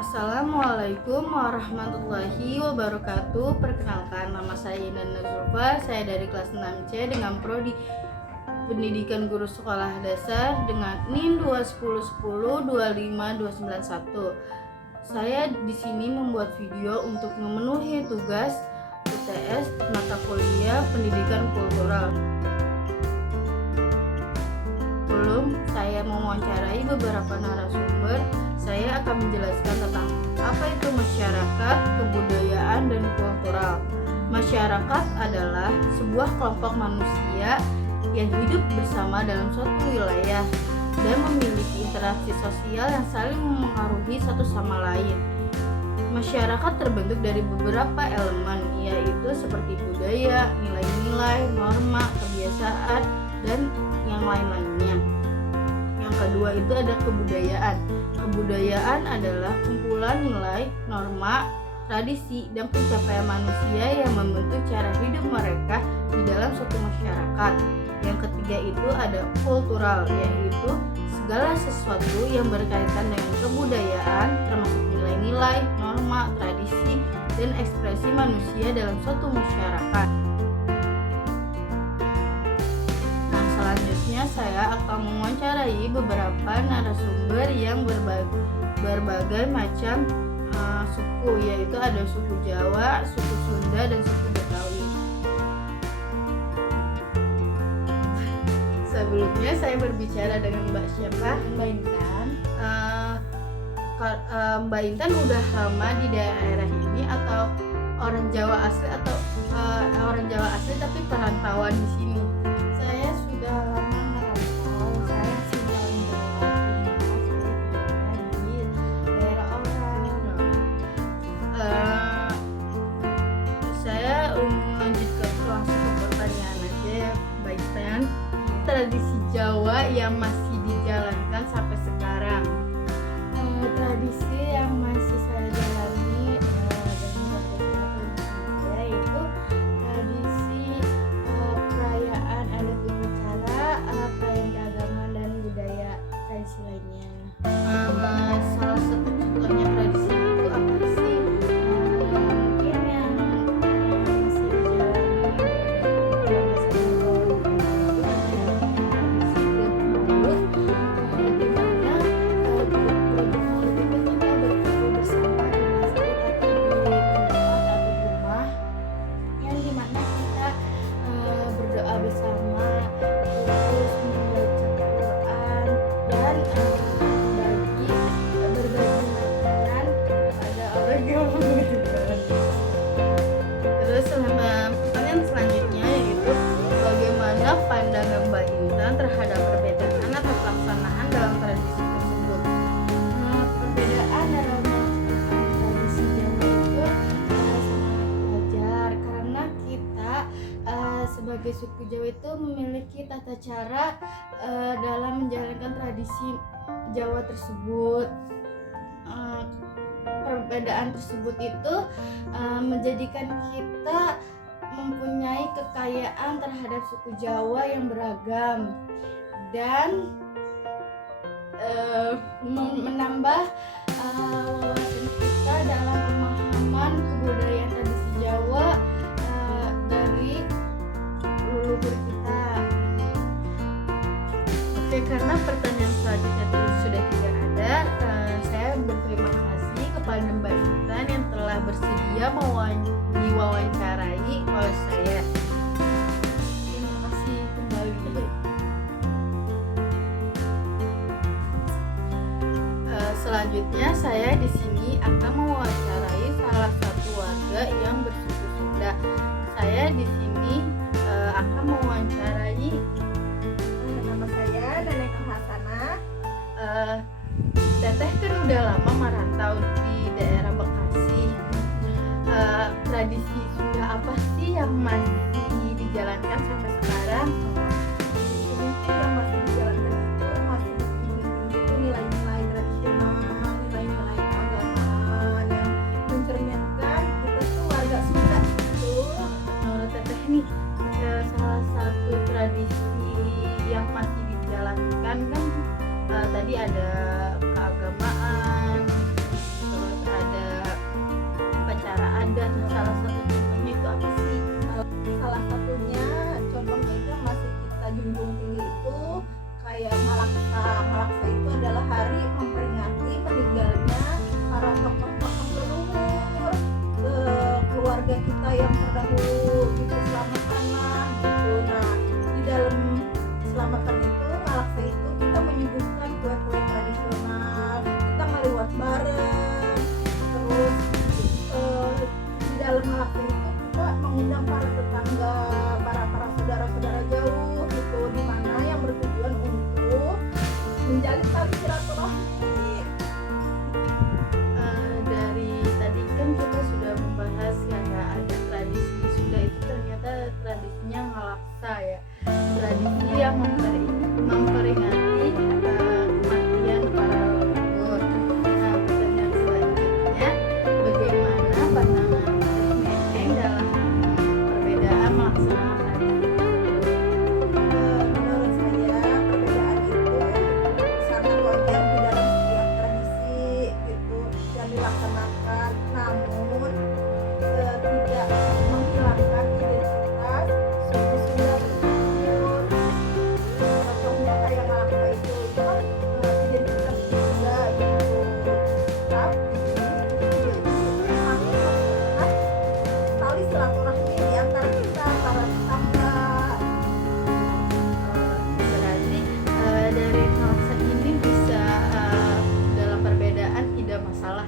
Assalamualaikum warahmatullahi wabarakatuh. Perkenalkan, nama saya Indah Zulfa. Saya dari kelas 6C dengan prodi Pendidikan Guru Sekolah Dasar dengan NIM 201025291. Saya di sini membuat video untuk memenuhi tugas UTS mata kuliah Pendidikan Kultural. Sebelum saya mewawancarai beberapa narasumber, saya akan menjelaskan tentang apa itu masyarakat, kebudayaan, dan kultural. Masyarakat adalah sebuah kelompok manusia yang hidup bersama dalam suatu wilayah dan memiliki interaksi sosial yang saling mempengaruhi satu sama lain. Masyarakat terbentuk dari beberapa elemen, yaitu seperti budaya, nilai-nilai, norma, kebiasaan, dan yang lain-lainnya. Yang kedua itu ada kebudayaan. Kebudayaan adalah kumpulan nilai, norma, tradisi, dan pencapaian manusia yang membentuk cara hidup mereka di dalam suatu masyarakat. Yang ketiga itu ada kultural, yaitu segala sesuatu yang berkaitan dengan kebudayaan, termasuk nilai-nilai, norma, tradisi, dan ekspresi manusia dalam suatu masyarakat. Nah, selanjutnya saya akan mewawancarai beberapa narasumber yang berbagai macam suku, yaitu ada suku Jawa, suku Sunda, dan suku Betawi. Sebelumnya saya berbicara dengan Mbak siapa? Mbak Intan. Mbak Intan udah lama di daerah ini atau orang Jawa asli atau orang Jawa asli tapi perantauan di sini? Saya sudah lama merantau. Saya tinggal di daerah orang. Saya lanjut langsung ke pertanyaan aja ya, Mbak Intan. Tradisi Jawa yang masih dijalankan sampai sekarang. Tradisi yang masih saya jalani dan juga yaitu tradisi perayaan adat upacara, perayaan keagamaan dan budaya tradisi lainnya. Salah satu contohnya tradisi itu apa sih? Mungkin yang masih dijalani bersama, terus membaca Quran dan berbagi makanan pada orang yang membutuhkan. Terus pertanyaan selanjutnya yaitu bagaimana pandangan Mbak Intan terhadap perbedaan atau pelaksanaan dalam tradisi tersebut? Perbedaan dalam tradisi Jawa itu sangat wajar karena kita sebagai suku Jawa itu memiliki tata cara dalam menjalankan tradisi Jawa tersebut. Perbedaan tersebut itu menjadikan kita mempunyai kekayaan terhadap suku Jawa yang beragam dan menambah wawasan kita dalam pemahaman kebudayaan tradisi Jawa dari leluhur kita. Oke, karena pertanyaan selanjutnya itu sudah tidak ada, saya berterima kasih kepada Mbak Intan yang telah bersedia diwawancarai oleh saya. Terima kasih kembali. Selanjutnya saya di sini akan mewawancarai salah satu warga yang bersuku Sunda. Saya di sini akan mewawancarai Nama saya Nenek Hasana. Teteh kan udah lama merantau di daerah Bekasi. Tradisi Sunda apa sih yang masih dijalankan sampai sekarang? Yang masih dijalankan itu masih itu nilai-nilai tradisional, nilai-nilai keagamaan yang mencerminkan kita tuh warga Sunda gitu. Menurut Teteh nih, salah satu tradisi yang masih dijalankan kan tadi ada keagamaan, terus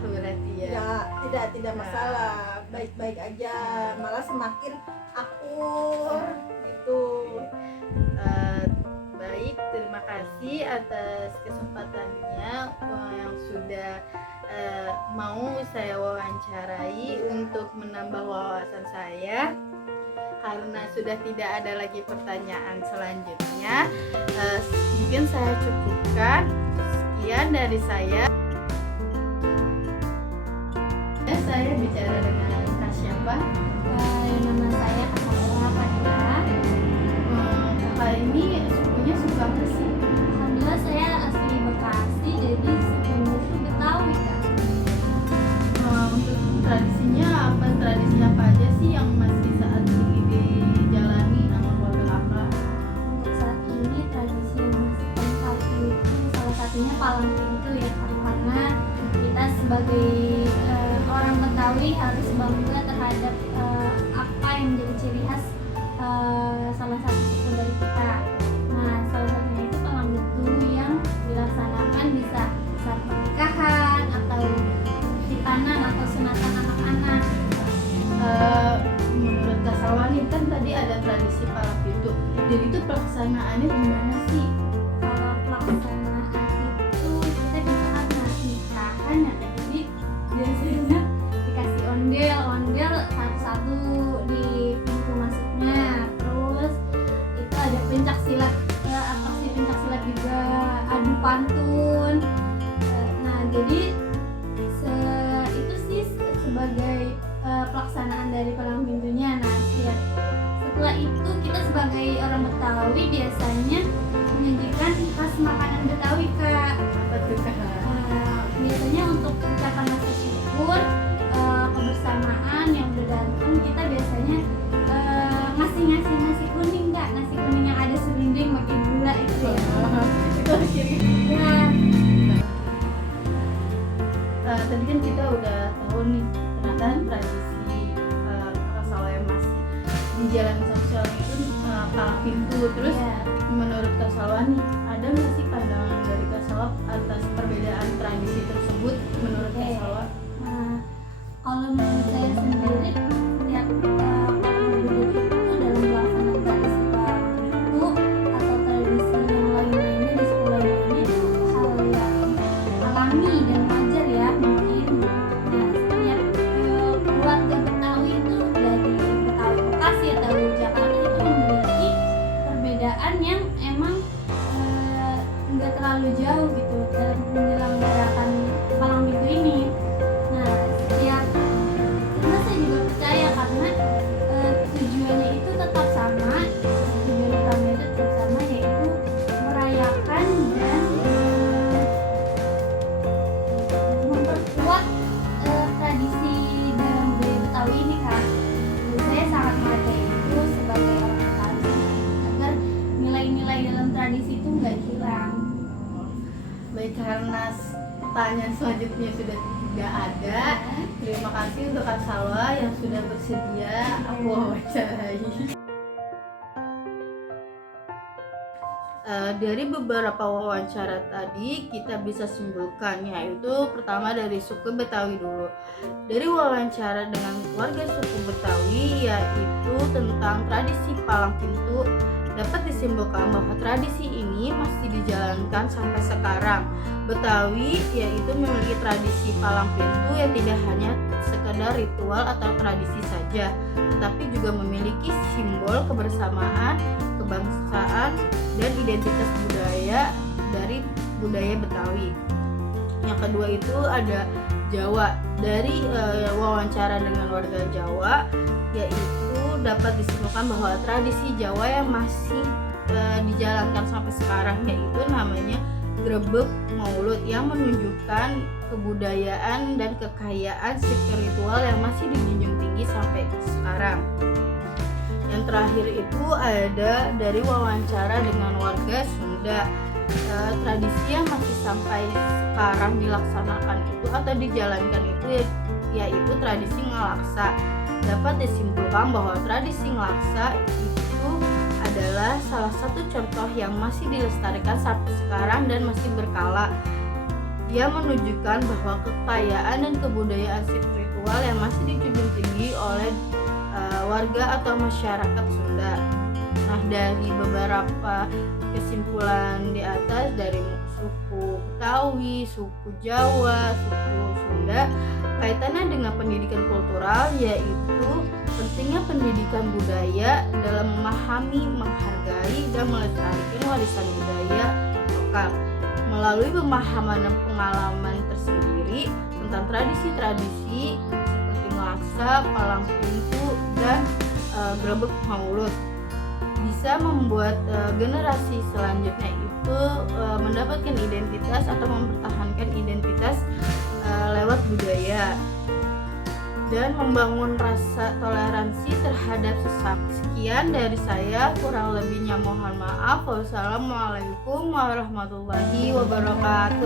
berarti ya. Tidak masalah, baik-baik aja, malah semakin akur gitu. Baik, terima kasih atas kesempatannya yang sudah mau saya wawancarai untuk menambah wawasan saya. Karena sudah tidak ada lagi pertanyaan selanjutnya, mungkin saya cukupkan. Sekian dari saya. Saya bicara dengan Kak siapa? Nama saya Kasaula Fadila. Kakak ini sukunya suku apa sih? Alhamdulillah saya asli Bekasi, jadi sukunya itu Betawi Kak. Untuk tradisi apa aja sih yang masih saat ini dijalani sama keluarga kakak? Untuk saat ini tradisi yang masih kental itu salah satunya palang pintu ya Kak. Karena kita sebagai orang Betawi harus bangga terhadap apa yang menjadi ciri khas salah satu suku dari kita. Nah, salah satunya itu palang pintu yang dilaksanakan bisa saat pernikahan atau hitanan atau sunatan anak-anak. Menurut Kak Salwani kan tadi ada tradisi palang pintu. Jadi itu pelaksanaannya gimana sih? Kalau pelaksanaan itu kita bisa nikahan ya Kak. Jadi biasanya dikasih ondel satu-satu di pintu masuknya. Terus itu ada pencak silat, atraksi pencak silat juga, adu pantun. Nah, jadi itu sih sebagai pelaksanaan dari palang pintunya. Nah, setelah itu kita sebagai orang Betawi biasanya menyajikan khas makanan Betawi Kak. Apa tuh Kak? Biasanya untuk ucapan rasa syukur, kebersamaan yang udah datang, kita biasanya ngasih nasi kuning Kak, nasi kuning yang ada serunding pakai gula itu ya. Itu ciri. Nah, Tadi kan kita udah tahu nih ternyata tradisi Kak Salwa yang masih di jalan sosial itu palang pintu. Terus ya. menurut Kak Salwa nih, ada nggak sih pandangan dari Kak Salwa atas perbedaan tradisi tersebut menurut Kak Oke. Salwa? Nah, kalau menurut saya sendiri setiap berbeda itu dalam pelaksanaan tradisi palang pintu atau tradisi yang lain-lainnya di sekolah lainnya itu hal yang alami dan wajar ya mungkin. Nah, setiap keluarga Betawi itu dari Betawi Bekasi atau Jakarta itu memiliki perbedaan yang emang nggak terlalu jauh gitu dalam menyelenggarakan palang pintu ini. Nah, karena saya juga percaya karena tujuannya itu tetap sama, tujuan utama itu tetap sama, yaitu merayakan dan memperkuat tradisi dalam budaya Betawi ini Kak. Saya sangat menghargai itu sebagai orang Betawi agar nilai-nilai dalam tradisi itu nggak hilang. Baik, karena pertanyaan selanjutnya sudah tidak ada, terima kasih untuk Kak Salwa yang sudah bersedia aku wawancarai. Dari beberapa wawancara tadi kita bisa simpulkan, yaitu pertama dari suku Betawi dulu. Dari wawancara dengan warga suku Betawi yaitu tentang tradisi palang pintu, dapat disimpulkan bahwa tradisi ini masih dijalankan sampai sekarang. Betawi yaitu memiliki tradisi palang pintu yang tidak hanya sekedar ritual atau tradisi saja, tetapi juga memiliki simbol kebersamaan, kebangsaan, dan identitas budaya dari budaya Betawi. Yang kedua itu ada Jawa. Dari wawancara dengan warga Jawa, yaitu dapat disimpulkan bahwa tradisi Jawa yang masih dijalankan sampai sekarang yaitu namanya Grebeg Maulud, yang menunjukkan kebudayaan dan kekayaan spiritual yang masih dijunjung tinggi sampai sekarang. Yang terakhir itu ada dari wawancara dengan warga Sunda. Tradisi yang masih sampai sekarang dilaksanakan itu atau dijalankan itu yaitu tradisi ngelaksa. Dapat disimpulkan bahwa tradisi ngelaksa itu adalah salah satu contoh yang masih dilestarikan sampai sekarang dan masih berkala. Ia menunjukkan bahwa kekayaan dan kebudayaan spiritual yang masih dijunjung tinggi oleh warga atau masyarakat Sunda. Nah, dari beberapa kesimpulan di atas dari suku Betawi, suku Jawa, suku Sunda, kaitannya dengan pendidikan kultural yaitu pentingnya pendidikan budaya dalam memahami, menghargai, dan melestarikan warisan budaya lokal melalui pemahaman dan pengalaman tersendiri tentang tradisi-tradisi seperti ngelaksa, palang pintu, dan grebek maulud bisa membuat generasi selanjutnya itu mendapatkan identitas atau mempertahankan identitas lewat budaya dan membangun rasa toleransi terhadap sesama. Sekian dari saya, kurang lebihnya mohon maaf. Wassalamualaikum warahmatullahi wabarakatuh.